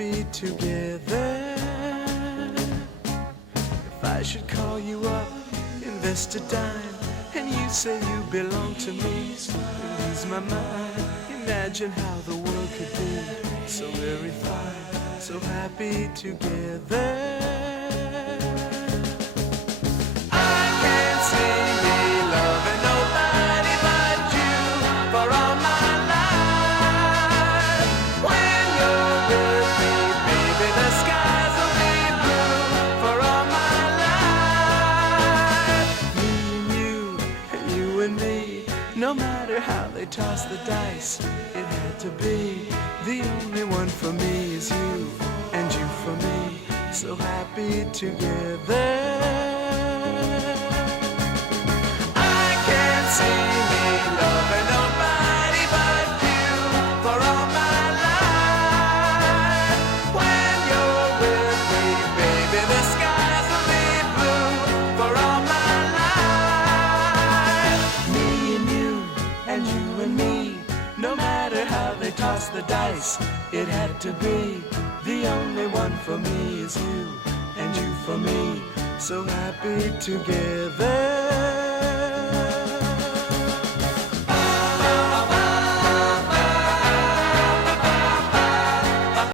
happy together. If I should call you up, invest a dime, and you say you belong to me, ease my mind. Imagine how the world could be so very fine, so happy together. I can't see me loving nobody but you for all my life. When you're with me, baby, the skies will be blue for all my life. Me and you and me, no matter how they toss the dice, it had to be. The only one for me is you, and you for me, so happy together. I can't see me loving nobody but you for all my life. When you're with me, baby, the skies will be blue for all my life. Me and me, no matter how they toss the dice, it had to be. The only one for me is you, and you for me, so happy together.